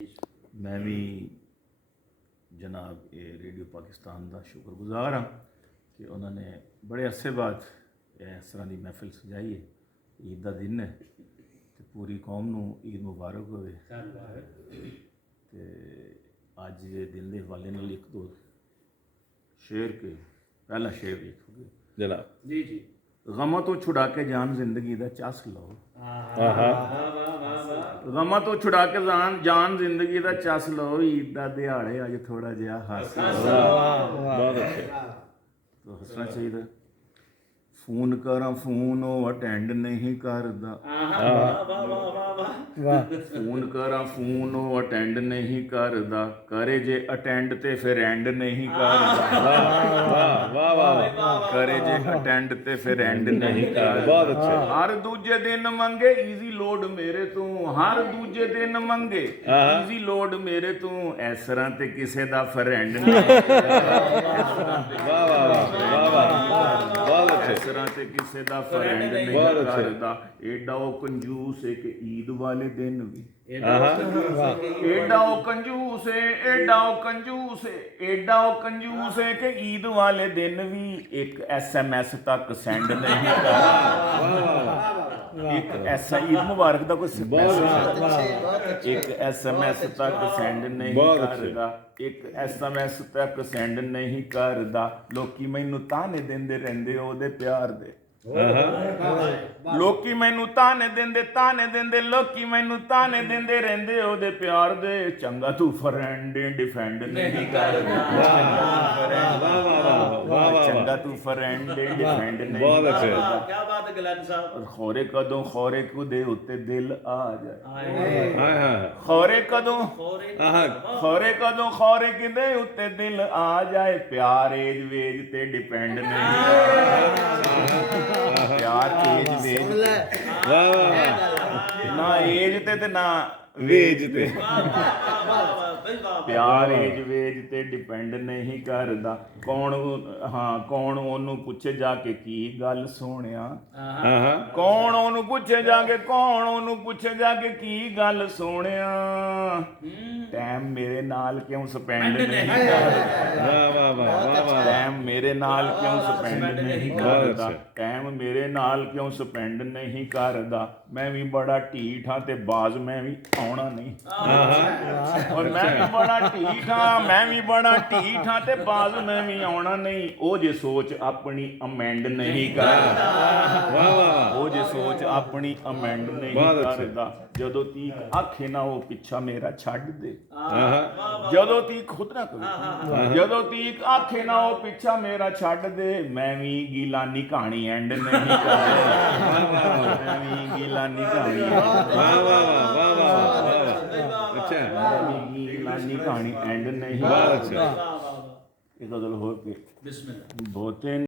मैं भी जनाब ये रेडियो पाकिस्तान का शुक्रगुजार हाँ कि उन्होंने बड़े अरसे बाद इस तरह की महफिल सजाई है। ईद का दिन है तो पूरी कौम नू ईद मुबारक होवे। ते अज ये दिन के हवाले नाल एक दो शेर के पहला शेर लिखोगे जनाब जी जी। गमां तो छुड़ा के जान जिंदगी दा चस लो। गमां तो छुड़ा के जान जिंदगी दा चस लो। ईद दा दिहाड़े अज थोड़ा जिहा हस लो। बहुत अच्छे। तो हसना चाहिए। फोन करा फोन वो अटेंड नहीं करदा। फोन करा फोन वो अटेंड नहीं करदा। करे जे अटेंड ते फिर एंड नहीं करदा। वाह वाह करे जे अटेंड ते फिर एंड नहीं करदा। बहुत अच्छे। हर दूजे दिन मंगे इजी लोड मेरे तू। हर दूजे दिन मंगे इजी लोड मेरे तू। इस तरह ते किसे दा फ्रेंड नहीं। वाह वाह वाह वाह बहुत अच्छे। इस तरह ते किसे दा फ्रेंड नहीं करदा। एडा ओ कंजूस है कि ईद वाले दिन भी एडा ओ कंजूस है। एडा ओ कंजूस है। एडा ओ कंजूस है कि ईद वाले दिन भी एक SMS तक सेंड नहीं करदा। एक ऐसा ईद मुबारक दा कोई एक SMS तक सेंड नहीं करदा। एक SMS तक सेंड नहीं करदा। लोकी मैनू ताने देंदे रहंदे ओदे प्यार दे। लोकी मैनू ताने देंदे लोकी मैनू ताने देंदे रहंदे ओदे प्यार दे। चंगा तू फ्रेंड डिफेंड नहीं करदा। चंगा तू फ्रेंड डिफेंड नहीं करदा। क्या बात है गलन साहब। खौरे कदों खौरे कुदे उत्ते दिल आ जाए। हाँ खौरे कदों हाँ खौरे कदों खौरे किदे उत्ते दिल आ जाए। प्यार एज वेज ते डिपेंड नहीं। प्यार एज वेज वाह वाह ना एज ते ना वेज ते प्यार एज वेज ते डिपेंड नहीं करदा। कौन हाँ कौन ओनू पुछे जाके की गल सोहणिया। कौन ओनू पुछे जाके कौन ओनू पुछे जाके की गल सोहणिया। टाइम मेरे नाल क्यों स्पेंड नहीं करदा। वाह वाह वाह टाइम मेरे नाल क्यों स्पेंड नहीं करदा। टाइम मेरे नाल क्यों स्पेंड नहीं करदा। मैं भी बड़ा ढीठ हाँ ते बाज मैं भी आउणा नहीं। और मैं भी बड़ा ढीठ हाँ मैं भी बड़ा ढीठ हाँ ते बाज मैं भी आउणा नहीं। ओ जे सोच अपनी अमेंड नहीं करदा। ओ जे सोच अपनी अमेंड नहीं करदा। ਜਦੋਂ ਤੀਕ ਆਖੇ ਨਾ ਉਹ ਪਿੱਛਾ ਮੇਰਾ ਛੱਡ ਦੇ। ਜਦੋਂ ਤੀਕ ਖੁਦ ਨਾ ਕਵੇ। ਜਦੋਂ ਤੀਕ ਆਖੇ ਨਾ ਉਹ ਪਿੱਛਾ ਮੇਰਾ ਛੱਡ ਦੇ। ਮੈਂ ਵੀ ਗੀਲਾਨੀ ਕਹਾਣੀ ਐਂਡ ਨਹੀਂ ਕਰਦਾ। ਮੈਂ ਵੀ ਗੀਲਾਨੀ ਕਹਾਣੀ वाह वाह वाह वाह अच्छा ਮੈਂ ਵੀ ਗੀਲਾਨੀ ਕਹਾਣੀ ਐਂਡ ਨਹੀਂ बहुत अच्छा। ਇਹ ਗਜ਼ਲ ਹੋਰ ਕੇ बिस्मिल्लाह। ਬਹੁਤੇ